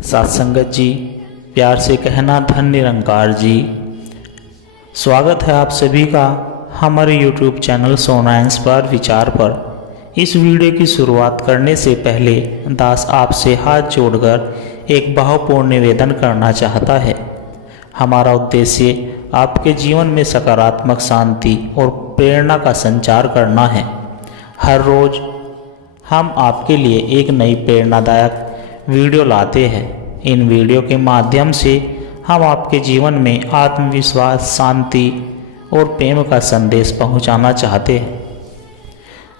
सत्संगत जी, प्यार से कहना धन निरंकार जी। स्वागत है आप सभी का हमारे YouTube चैनल सोना इंस्पायर विचार पर। इस वीडियो की शुरुआत करने से पहले दास आपसे हाथ जोड़कर एक भावपूर्ण निवेदन करना चाहता है। हमारा उद्देश्य आपके जीवन में सकारात्मक शांति और प्रेरणा का संचार करना है। हर रोज हम आपके लिए एक नई प्रेरणादायक वीडियो लाते हैं। इन वीडियो के माध्यम से हम आपके जीवन में आत्मविश्वास, शांति और प्रेम का संदेश पहुंचाना चाहते हैं।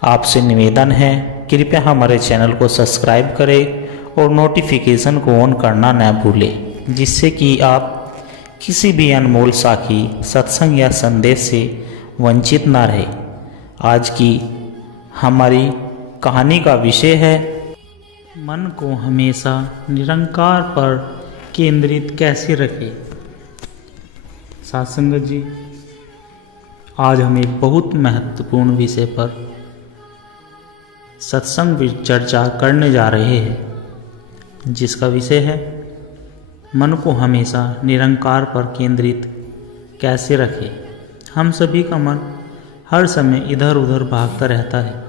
आपसे निवेदन है, कृपया हमारे चैनल को सब्सक्राइब करें और नोटिफिकेशन को ऑन करना न भूलें, जिससे कि आप किसी भी अनमोल साखी, सत्संग या संदेश से वंचित ना रहे। आज की हमारी कहानी का विषय है, मन को हमेशा निरंकार पर केंद्रित कैसे रखें। सत्संगत जी, आज हम एक बहुत महत्वपूर्ण विषय पर सत्संग में चर्चा करने जा रहे हैं, जिसका विषय है मन को हमेशा निरंकार पर केंद्रित कैसे रखें। हम सभी का मन हर समय इधर उधर भागता रहता है,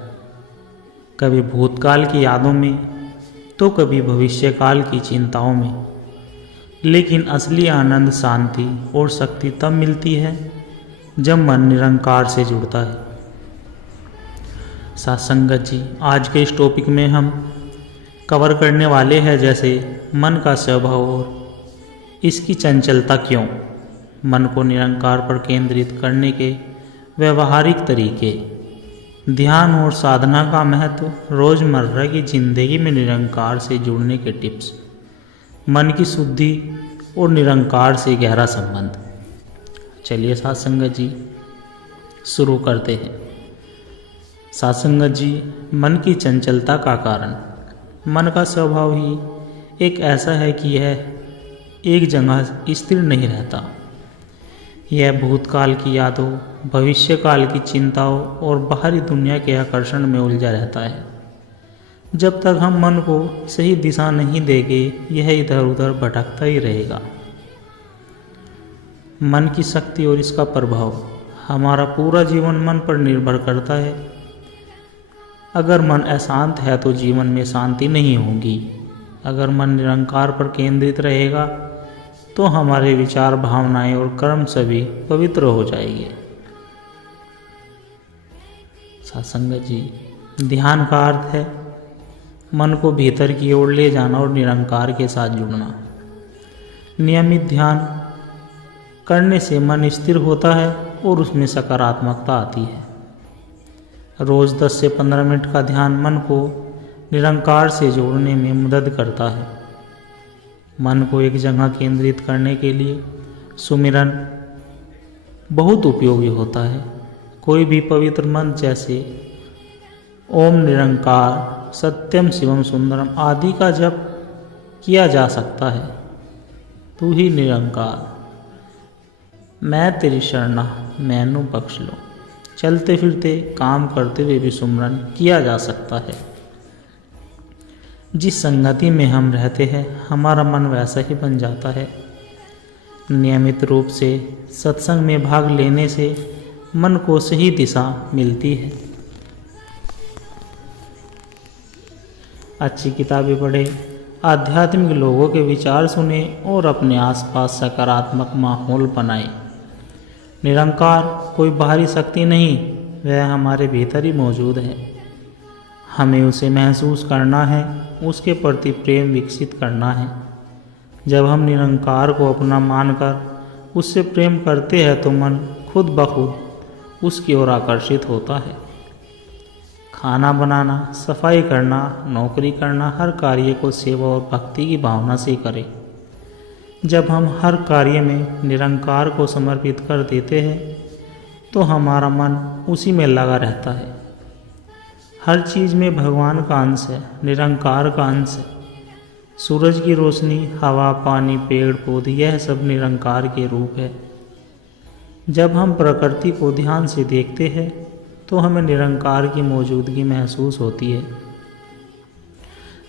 कभी भूतकाल की यादों में तो कभी भविष्यकाल की चिंताओं में। लेकिन असली आनंद, शांति और शक्ति तब मिलती है जब मन निरंकार से जुड़ता है। सत्संगत जी, आज के इस टॉपिक में हम कवर करने वाले हैं जैसे मन का स्वभाव और इसकी चंचलता क्यों, मन को निरंकार पर केंद्रित करने के व्यवहारिक तरीके, ध्यान और साधना का महत्व, रोजमर्रा की जिंदगी में निरंकार से जुड़ने के टिप्स, मन की शुद्धि और निरंकार से गहरा संबंध। चलिए सत्संगत जी शुरू करते हैं। सत्संगत जी, मन की चंचलता का कारण, मन का स्वभाव ही एक ऐसा है कि यह एक जगह स्थिर नहीं रहता। यह भूतकाल की यादों, भविष्यकाल की चिंताओं और बाहरी दुनिया के आकर्षण में उलझा रहता है। जब तक हम मन को सही दिशा नहीं देंगे, यह इधर उधर भटकता ही रहेगा। मन की शक्ति और इसका प्रभाव, हमारा पूरा जीवन मन पर निर्भर करता है। अगर मन अशांत है तो जीवन में शांति नहीं होगी। अगर मन निरंकार पर केंद्रित रहेगा तो हमारे विचार, भावनाएं और कर्म सभी पवित्र हो जाएंगे। सत्संगत जी, ध्यान का अर्थ है मन को भीतर की ओर ले जाना और निरंकार के साथ जुड़ना। नियमित ध्यान करने से मन स्थिर होता है और उसमें सकारात्मकता आती है। रोज 10 से 15 मिनट का ध्यान मन को निरंकार से जोड़ने में मदद करता है। मन को एक जगह केंद्रित करने के लिए सुमिरन बहुत उपयोगी होता है। कोई भी पवित्र मंत्र जैसे ओम निरंकार, सत्यम शिवम सुंदरम आदि का जप किया जा सकता है। तू ही निरंकार, मैं तेरी शरणा, मैनू बख्श लो। चलते फिरते, काम करते हुए भी सुमिरन किया जा सकता है। जिस संगति में हम रहते हैं, हमारा मन वैसा ही बन जाता है। नियमित रूप से सत्संग में भाग लेने से मन को सही दिशा मिलती है। अच्छी किताबें पढ़ें, आध्यात्मिक लोगों के विचार सुने और अपने आसपास सकारात्मक माहौल बनाएं। निरंकार कोई बाहरी शक्ति नहीं, वह हमारे भीतर ही मौजूद है। हमें उसे महसूस करना है, उसके प्रति प्रेम विकसित करना है। जब हम निरंकार को अपना मानकर उससे प्रेम करते हैं तो मन खुद ब खुद उसकी ओर आकर्षित होता है। खाना बनाना, सफाई करना, नौकरी करना, हर कार्य को सेवा और भक्ति की भावना से करें। जब हम हर कार्य में निरंकार को समर्पित कर देते हैं तो हमारा मन उसी में लगा रहता है। हर चीज़ में भगवान का अंश है, निरंकार का अंश है। सूरज की रोशनी, हवा, पानी, पेड़ पौधे, यह सब निरंकार के रूप है। जब हम प्रकृति को ध्यान से देखते हैं तो हमें निरंकार की मौजूदगी महसूस होती है।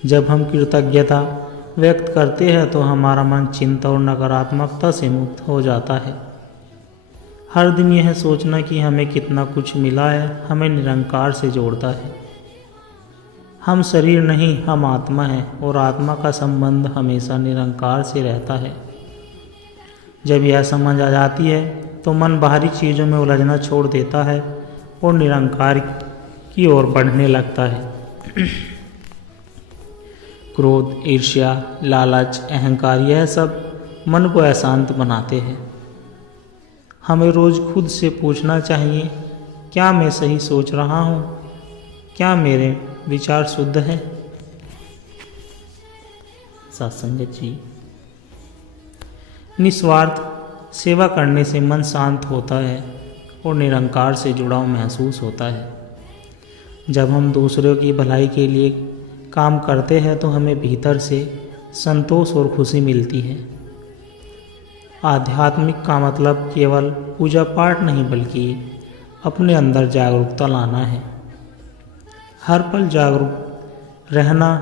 जब हम कृतज्ञता व्यक्त करते हैं तो हमारा मन चिंता और नकारात्मकता से मुक्त हो जाता है। हर दिन यह सोचना कि हमें कितना कुछ मिला है हमें निरंकार से जोड़ता है। हम शरीर नहीं, हम आत्मा हैं और आत्मा का संबंध हमेशा निरंकार से रहता है। जब यह समझ आ जाती है तो मन बाहरी चीज़ों में उलझना छोड़ देता है और निरंकार की ओर बढ़ने लगता है। क्रोध, ईर्ष्या, लालच, अहंकार यह सब मन को अशांत बनाते हैं। हमें रोज़ खुद से पूछना चाहिए, क्या मैं सही सोच रहा हूँ? क्या मेरे विचार शुद्ध हैं? सत्संगत जी, निस्वार्थ सेवा करने से मन शांत होता है और निरंकार से जुड़ाव महसूस होता है। जब हम दूसरों की भलाई के लिए काम करते हैं तो हमें भीतर से संतोष और खुशी मिलती है। आध्यात्मिक का मतलब केवल पूजा पाठ नहीं बल्कि अपने अंदर जागरूकता लाना है। हर पल जागरूक रहना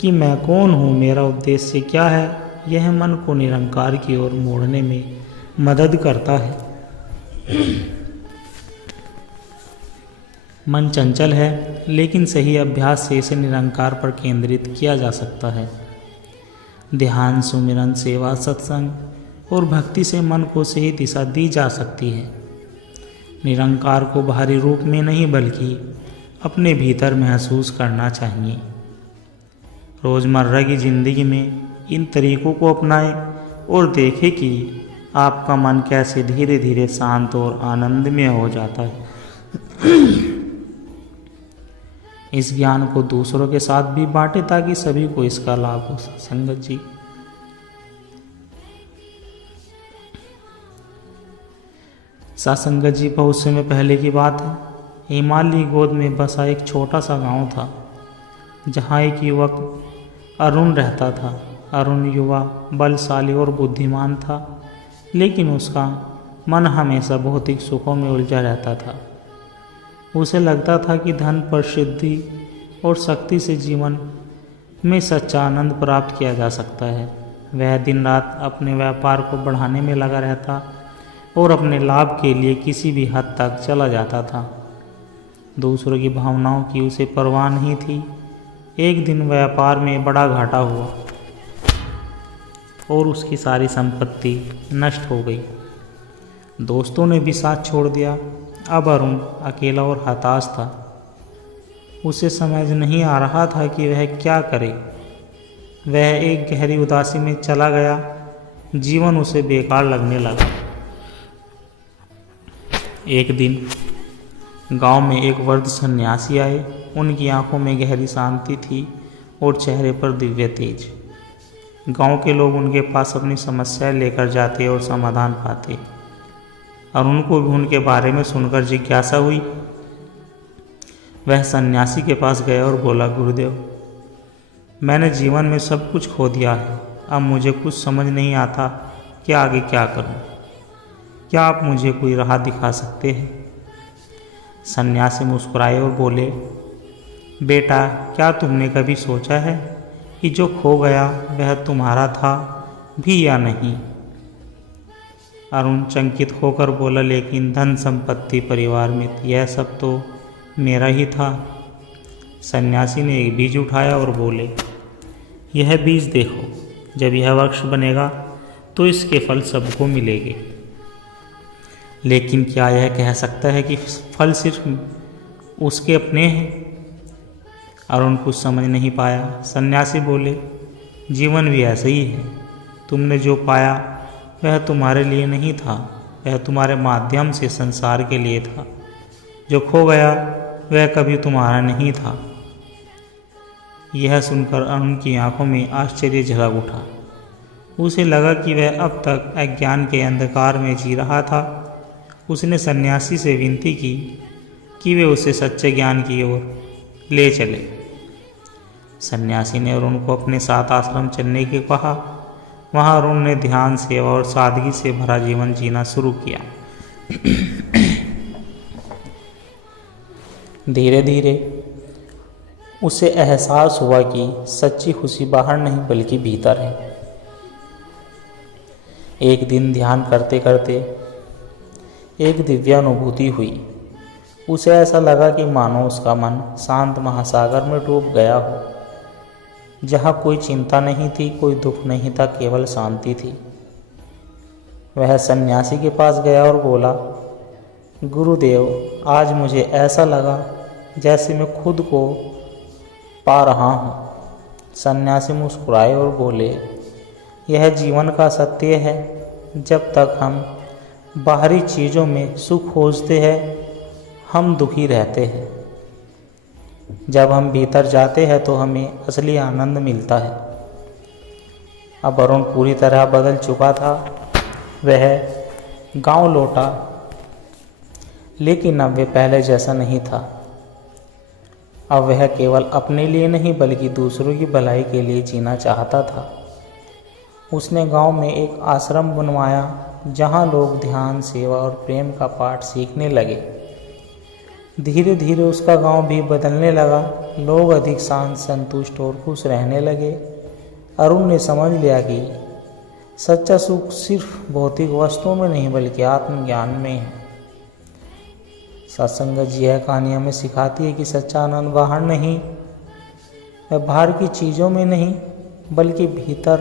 कि मैं कौन हूँ, मेरा उद्देश्य क्या है, यह मन को निरंकार की ओर मोड़ने में मदद करता है। मन चंचल है लेकिन सही अभ्यास से इसे निरंकार पर केंद्रित किया जा सकता है। ध्यान, सुमिरन, सेवा, सत्संग और भक्ति से मन को सही दिशा दी जा सकती है। निरंकार को बाहरी रूप में नहीं बल्कि अपने भीतर महसूस करना चाहिए। रोज़मर्रा की ज़िंदगी में इन तरीकों को अपनाएं और देखें कि आपका मन कैसे धीरे धीरे शांत और आनंदमय हो जाता है। इस ज्ञान को दूसरों के साथ भी बांटें ताकि सभी को इसका लाभ हो। संगत जी, सत्संगत जी, बहुत समय पहले की बात है। हिमालय गोद में बसा एक छोटा सा गांव था जहां एक युवक अरुण रहता था। अरुण युवा, बलशाली और बुद्धिमान था, लेकिन उसका मन हमेशा भौतिक सुखों में उलझा रहता था। उसे लगता था कि धन, प्रसिद्धि और शक्ति से जीवन में सच्चा आनंद प्राप्त किया जा सकता है। वह दिन रात अपने व्यापार को बढ़ाने में लगा रहता और अपने लाभ के लिए किसी भी हद तक चला जाता था। दूसरों की भावनाओं की उसे परवाह नहीं थी। एक दिन व्यापार में बड़ा घाटा हुआ और उसकी सारी संपत्ति नष्ट हो गई। दोस्तों ने भी साथ छोड़ दिया। अब अरुण अकेला और हताश था। उसे समझ नहीं आ रहा था कि वह क्या करे। वह एक गहरी उदासी में चला गया। जीवन उसे बेकार लगने लगा। एक दिन गांव में एक वृद्ध सन्यासी आए। उनकी आंखों में गहरी शांति थी और चेहरे पर दिव्य तेज। गांव के लोग उनके पास अपनी समस्याएं लेकर जाते और समाधान पाते। और उनको भी उनके बारे में सुनकर जिज्ञासा हुई। वह सन्यासी के पास गया और बोला, गुरुदेव, मैंने जीवन में सब कुछ खो दिया है। अब मुझे कुछ समझ नहीं आता कि आगे क्या करूं। क्या आप मुझे कोई राह दिखा सकते हैं? सन्यासी मुस्कुराए और बोले, बेटा, क्या तुमने कभी सोचा है कि जो खो गया वह तुम्हारा था भी या नहीं? अरुण चंकित होकर बोला, लेकिन धन, संपत्ति, परिवार में यह सब तो मेरा ही था। सन्यासी ने एक बीज उठाया और बोले, यह बीज देखो, जब यह वृक्ष बनेगा तो इसके फल सबको मिलेंगे। लेकिन क्या यह कह सकता है कि फल सिर्फ उसके अपने हैं? अरुण कुछ समझ नहीं पाया। सन्यासी बोले, जीवन भी ऐसा ही है। तुमने जो पाया वह तुम्हारे लिए नहीं था, वह तुम्हारे माध्यम से संसार के लिए था। जो खो गया वह कभी तुम्हारा नहीं था। यह सुनकर अरुण की आंखों में आश्चर्य झलक उठा। उसे लगा कि वह अब तक अज्ञान के अंधकार में जी रहा था। उसने सन्यासी से विनती की कि वे उसे सच्चे ज्ञान की ओर ले चले। सन्यासी ने अरुण को अपने साथ आश्रम चलने के कहा। वहाँ अरुण ने ध्यान, सेवा और सादगी से भरा जीवन जीना शुरू किया। धीरे धीरे उसे एहसास हुआ कि सच्ची खुशी बाहर नहीं बल्कि भीतर है। एक दिन ध्यान करते करते एक दिव्य अनुभूति हुई। उसे ऐसा लगा कि मानो उसका मन शांत महासागर में डूब गया हो, जहाँ कोई चिंता नहीं थी, कोई दुख नहीं था, केवल शांति थी। वह सन्यासी के पास गया और बोला, गुरुदेव, आज मुझे ऐसा लगा जैसे मैं खुद को पा रहा हूँ। सन्यासी मुस्कुराए और बोले, यह जीवन का सत्य है। जब तक हम बाहरी चीज़ों में सुख खोजते हैं, हम दुखी रहते हैं। जब हम भीतर जाते हैं तो हमें असली आनंद मिलता है। अब अरुण पूरी तरह बदल चुका था। वह गांव लौटा, लेकिन अब वह पहले जैसा नहीं था। अब वह केवल अपने लिए नहीं बल्कि दूसरों की भलाई के लिए जीना चाहता था। उसने गांव में एक आश्रम बनवाया, जहां लोग ध्यान, सेवा और प्रेम का पाठ सीखने लगे। धीरे धीरे उसका गांव भी बदलने लगा। लोग अधिक शांत, संतुष्ट और खुश रहने लगे। अरुण ने समझ लिया कि सच्चा सुख सिर्फ भौतिक वस्तुओं में नहीं बल्कि आत्मज्ञान में है। सत्संगत जी यह कहानी हमें सिखाती है कि सच्चा आनंद बाहर नहीं, वह बाहर की चीज़ों में नहीं बल्कि भीतर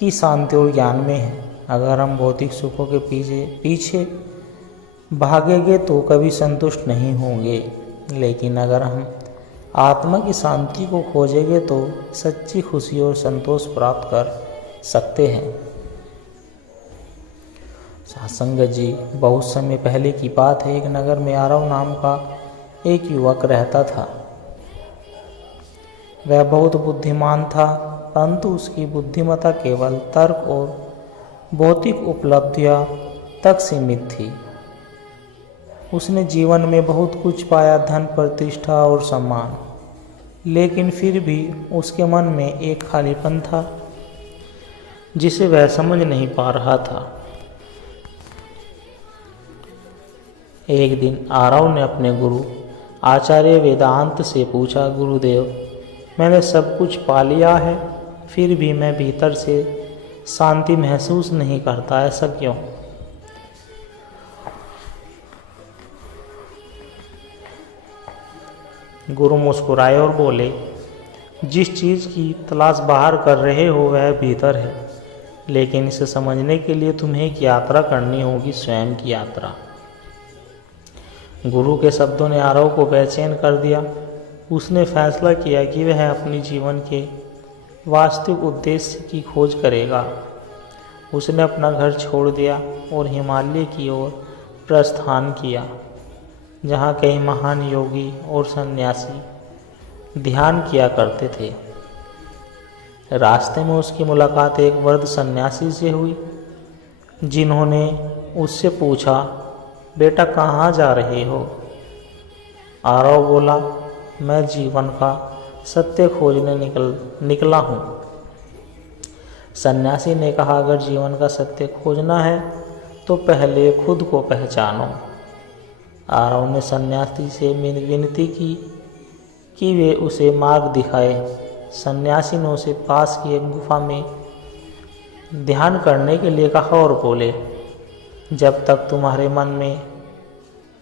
की शांति और ज्ञान में है। अगर हम भौतिक सुखों के पीछे भागेंगे तो कभी संतुष्ट नहीं होंगे, लेकिन अगर हम आत्मा की शांति को खोजेंगे तो सच्ची खुशी और संतोष प्राप्त कर सकते हैं। सत्संगत जी, बहुत समय पहले की बात है। एक नगर में आरव नाम का एक युवक रहता था। वह बहुत बुद्धिमान था, परंतु उसकी बुद्धिमत्ता केवल तर्क और भौतिक उपलब्धियां तक सीमित थी। उसने जीवन में बहुत कुछ पाया, धन, प्रतिष्ठा और सम्मान, लेकिन फिर भी उसके मन में एक खालीपन था जिसे वह समझ नहीं पा रहा था। एक दिन आरव ने अपने गुरु आचार्य वेदांत से पूछा, गुरुदेव, मैंने सब कुछ पा लिया है, फिर भी मैं भीतर से शांति महसूस नहीं करता, ऐसा क्यों? गुरु मुस्कुराए और बोले, जिस चीज़ की तलाश बाहर कर रहे हो वह भीतर है, लेकिन इसे समझने के लिए तुम्हें एक यात्रा करनी होगी, स्वयं की यात्रा। गुरु के शब्दों ने आरव को बेचैन कर दिया। उसने फैसला किया कि वह अपने जीवन के वास्तविक उद्देश्य की खोज करेगा। उसने अपना घर छोड़ दिया और हिमालय की ओर प्रस्थान किया, जहाँ कई महान योगी और सन्यासी ध्यान किया करते थे। रास्ते में उसकी मुलाकात एक वृद्ध सन्यासी से हुई, जिन्होंने उससे पूछा, बेटा कहाँ जा रहे हो? आरव बोला, मैं जीवन का सत्य खोजने निकला हूँ। सन्यासी ने कहा, अगर जीवन का सत्य खोजना है तो पहले खुद को पहचानो। आरव ने सन्यासी से विनती की कि वे उसे मार्ग दिखाए। सन्यासी ने उसे पास की एक गुफा में ध्यान करने के लिए कहा और बोले, जब तक तुम्हारे मन में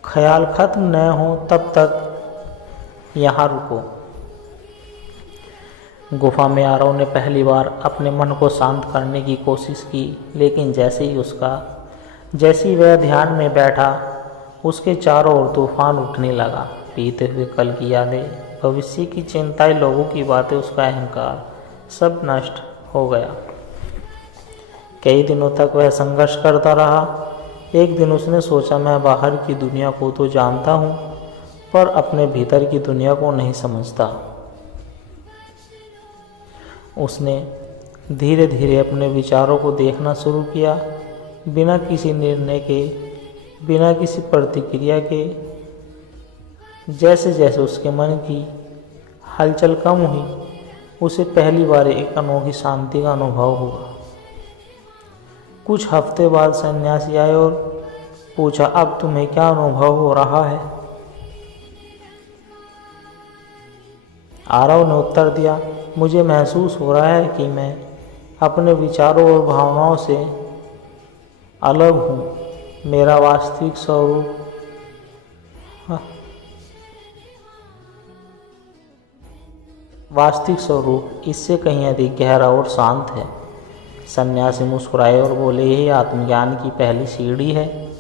ख्याल खत्म न हो तब तक यहाँ रुको। गुफा में आरव ने पहली बार अपने मन को शांत करने की कोशिश की, लेकिन जैसे ही वह ध्यान में बैठा, उसके चारों ओर तूफान उठने लगा। बीते हुए कल की यादें, भविष्य की चिंताएं, लोगों की बातें, उसका अहंकार, सब नष्ट हो गया। कई दिनों तक वह संघर्ष करता रहा। एक दिन उसने सोचा, मैं बाहर की दुनिया को तो जानता हूँ, पर अपने भीतर की दुनिया को नहीं समझता। उसने धीरे धीरे अपने विचारों को देखना शुरू किया, बिना किसी निर्णय के, बिना किसी प्रतिक्रिया के। जैसे जैसे उसके मन की हलचल कम हुई, उसे पहली बार एक अनोखी शांति का अनुभव हुआ। कुछ हफ्ते बाद सन्यासी आए और पूछा, अब तुम्हें क्या अनुभव हो रहा है? आरव ने उत्तर दिया, मुझे महसूस हो रहा है कि मैं अपने विचारों और भावनाओं से अलग हूँ। मेरा वास्तविक स्वरूप इससे कहीं अधिक गहरा और शांत है। सन्यासी मुस्कुराए और बोले, यही आत्मज्ञान की पहली सीढ़ी है,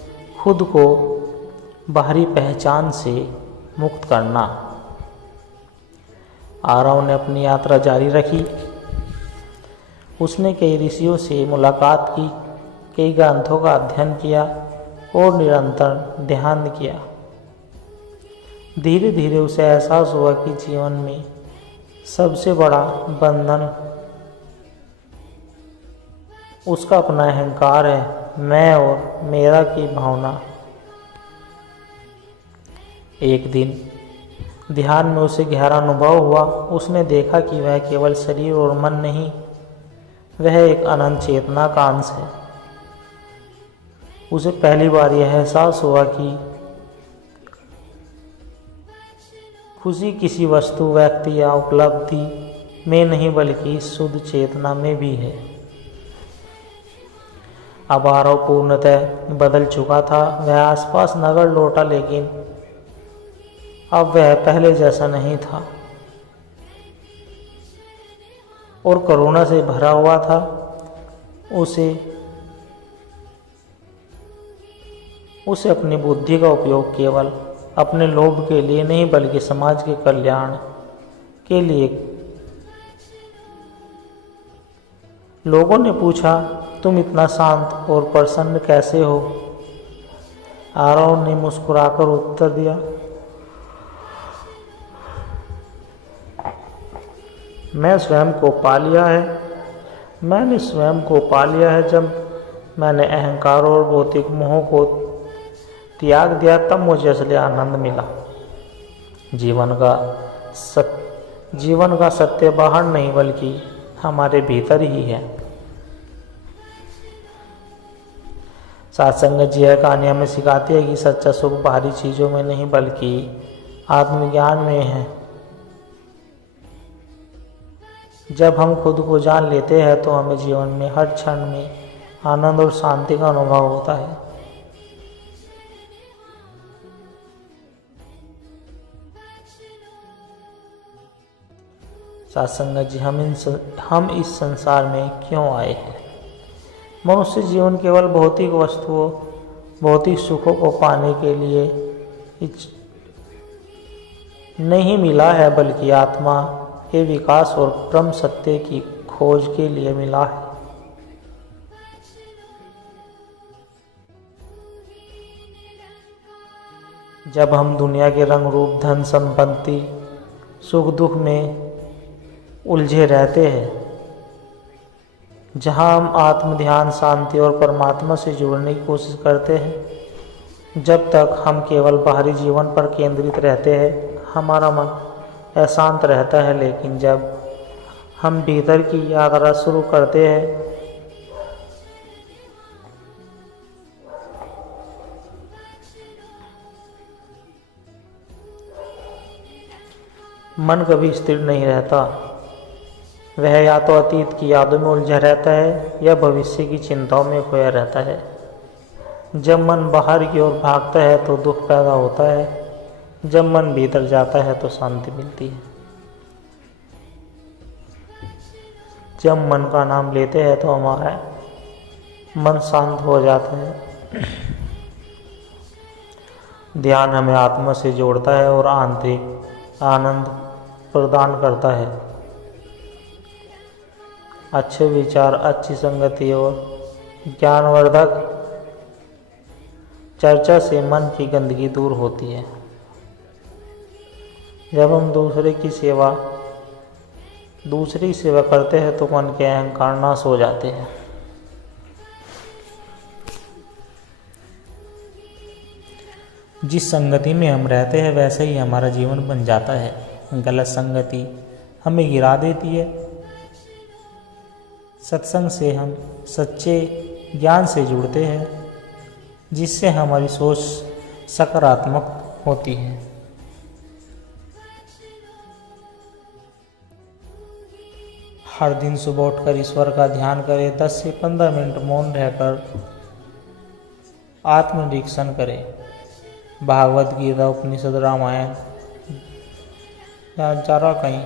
खुद को बाहरी पहचान से मुक्त करना। आरव ने अपनी यात्रा जारी रखी। उसने कई ऋषियों से मुलाकात की, कई ग्रंथों का अध्ययन किया और निरंतर ध्यान किया। धीरे धीरे उसे एहसास हुआ कि जीवन में सबसे बड़ा बंधन उसका अपना अहंकार है, मैं और मेरा की भावना। एक दिन ध्यान में उसे गहरा अनुभव हुआ। उसने देखा कि वह केवल शरीर और मन नहीं, वह एक अनंत चेतना का अंश है। उसे पहली बार यह एहसास हुआ कि खुशी किसी वस्तु, व्यक्ति या उपलब्धि में नहीं बल्कि शुद्ध चेतना में भी है। अब आरव पूर्णतः बदल चुका था। वह आसपास नगर लौटा, लेकिन अब वह पहले जैसा नहीं था और करुणा से भरा हुआ था। उसे अपनी बुद्धि का उपयोग केवल अपने लोभ के लिए नहीं बल्कि समाज के कल्याण के लिए। लोगों ने पूछा, तुम इतना शांत और प्रसन्न कैसे हो? आरव ने मुस्कुराकर उत्तर दिया, मैंने स्वयं को पा लिया है। जब मैंने अहंकार और भौतिक मोह को त्याग दिया, तब मुझे असली आनंद मिला। जीवन का सत्य बाहर नहीं बल्कि हमारे भीतर ही है। सत्संगत जी कहानी हमें सिखाती है कि सच्चा सुख बाहरी चीज़ों में नहीं बल्कि आत्मज्ञान में है। जब हम खुद को जान लेते हैं तो हमें जीवन में हर क्षण में आनंद और शांति का अनुभव होता है। सत्संगत जी, हम इस संसार में क्यों आए हैं? मनुष्य जीवन केवल भौतिक वस्तुओं, भौतिक सुखों को पाने के लिए नहीं मिला है बल्कि आत्मा के विकास और परम सत्य की खोज के लिए मिला है। जब हम दुनिया के रंग रूप, धन संपत्ति, सुख दुख में उलझे रहते हैं, जहां हम आत्म ध्यान, शांति और परमात्मा से जुड़ने की कोशिश करते हैं, जब तक हम केवल बाहरी जीवन पर केंद्रित रहते हैं, हमारा मन अशांत रहता है। लेकिन जब हम भीतर की यात्रा शुरू करते हैं, मन कभी स्थिर नहीं रहता। वह या तो अतीत की यादों में उलझा रहता है या भविष्य की चिंताओं में खोया रहता है। जब मन बाहर की ओर भागता है तो दुख पैदा होता है, जब मन भीतर जाता है तो शांति मिलती है। जब मन का नाम लेते हैं तो हमारा मन शांत हो जाता है। ध्यान हमें आत्मा से जोड़ता है और आंतरिक आनंद प्रदान करता है। अच्छे विचार, अच्छी संगति और ज्ञानवर्धक चर्चा से मन की गंदगी दूर होती है। जब हम दूसरी सेवा करते हैं तो मन के अहंकार नाश हो जाते हैं। जिस संगति में हम रहते हैं वैसे ही हमारा जीवन बन जाता है। गलत संगति हमें गिरा देती है। सत्संग से हम सच्चे ज्ञान से जुड़ते हैं, जिससे हमारी सोच सकारात्मक होती है। हर दिन सुबह उठकर ईश्वर का ध्यान करें। 10 से 15 मिनट मौन रहकर आत्मनिरीक्षण करें। भागवत गीता, उपनिषद, रामायण या चारों कहीं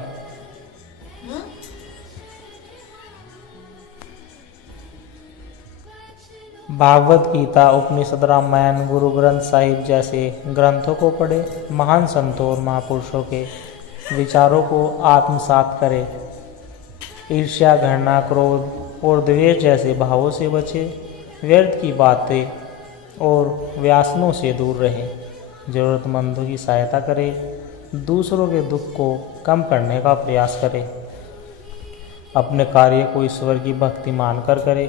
भागवत गीता, उपनिषद, रामायण, गुरु ग्रंथ साहिब जैसे ग्रंथों को पढ़े। महान संतों और महापुरुषों के विचारों को आत्मसात करें। ईर्ष्या, घृणा, क्रोध और द्वेष जैसे भावों से बचे। व्यर्थ की बातें और व्यासनों से दूर रहें। ज़रूरतमंदों की सहायता करें। दूसरों के दुख को कम करने का प्रयास करें। अपने कार्य को ईश्वर की भक्ति मानकर करें।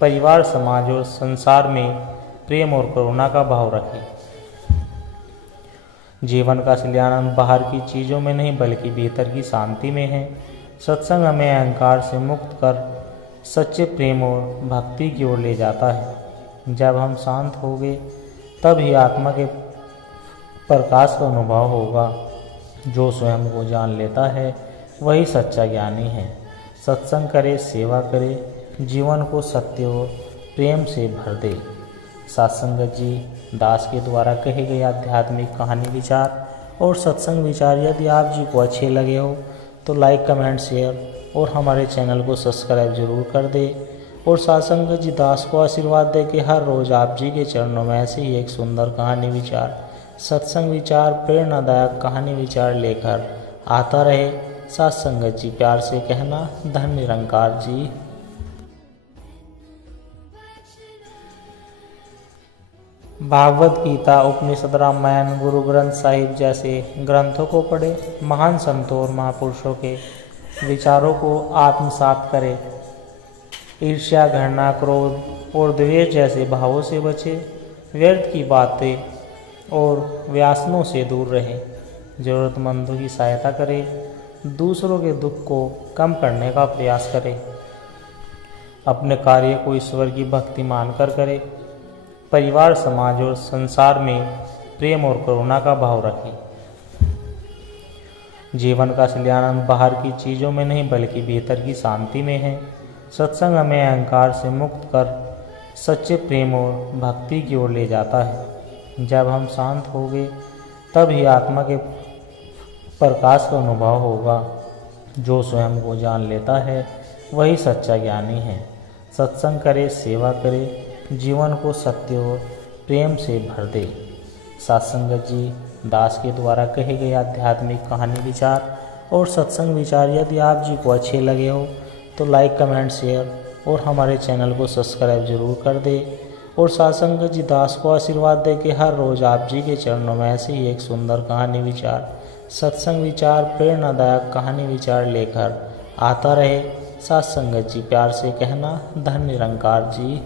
परिवार, समाज और संसार में प्रेम और करुणा का भाव रखें। जीवन का असली आनंद बाहर की चीज़ों में नहीं बल्कि भीतर की शांति में है। सत्संग हमें अहंकार से मुक्त कर सच्चे प्रेम और भक्ति की ओर ले जाता है। जब हम शांत होंगे तब ही आत्मा के प्रकाश का अनुभव होगा। जो स्वयं को जान लेता है वही सच्चा ज्ञानी है। सत्संग करे, सेवा करे, जीवन को सत्य और प्रेम से भर दे। सत्संगत जी दास के द्वारा कहे गए आध्यात्मिक कहानी, विचार और सत्संग विचार यदि आप जी को अच्छे लगे हो तो लाइक, कमेंट, शेयर और हमारे चैनल को सब्सक्राइब जरूर कर दे। और सत्संगत जी दास को आशीर्वाद दे कि हर रोज़ आप जी के चरणों में ऐसे ही एक सुंदर कहानी, विचार, सत्संग विचार, प्रेरणादायक कहानी विचार लेकर आता रहे। सत्संगत जी प्यार से कहना, धन निरंकार जी। भागवत गीता, उपनिषद, रामायण, गुरु ग्रंथ साहिब जैसे ग्रंथों को पढ़े। महान संतों और महापुरुषों के विचारों को आत्मसात करें। ईर्ष्या, घृणा, क्रोध और द्वेष जैसे भावों से बचे। व्यर्थ की बातें और व्यासनों से दूर रहें। ज़रूरतमंदों की सहायता करें। दूसरों के दुख को कम करने का प्रयास करें। अपने कार्य को ईश्वर की भक्ति मानकर करें। परिवार, समाज और संसार में प्रेम और करुणा का भाव रखें। जीवन का असली आनंद बाहर की चीज़ों में नहीं बल्कि भीतर की शांति में है। सत्संग हमें अहंकार से मुक्त कर सच्चे प्रेम और भक्ति की ओर ले जाता है। जब हम शांत होंगे तब ही आत्मा के प्रकाश का अनुभव होगा। जो स्वयं को जान लेता है वही सच्चा ज्ञानी है। सत्संग करे, सेवा करे, जीवन को सत्य और प्रेम से भर दे। सत्संगत जी दास के द्वारा कहे गए आध्यात्मिक कहानी, विचार और सत्संग विचार यदि आप जी को अच्छे लगे हो तो लाइक, कमेंट, शेयर और हमारे चैनल को सब्सक्राइब जरूर कर दे। और सत्संगत जी दास को आशीर्वाद दे कि हर रोज़ आप जी के चरणों में ऐसे ही एक सुंदर कहानी, विचार, सत्संग विचार, प्रेरणादायक कहानी विचार लेकर आता रहे। सत्संगत जी प्यार से कहना, धन निरंकार जी।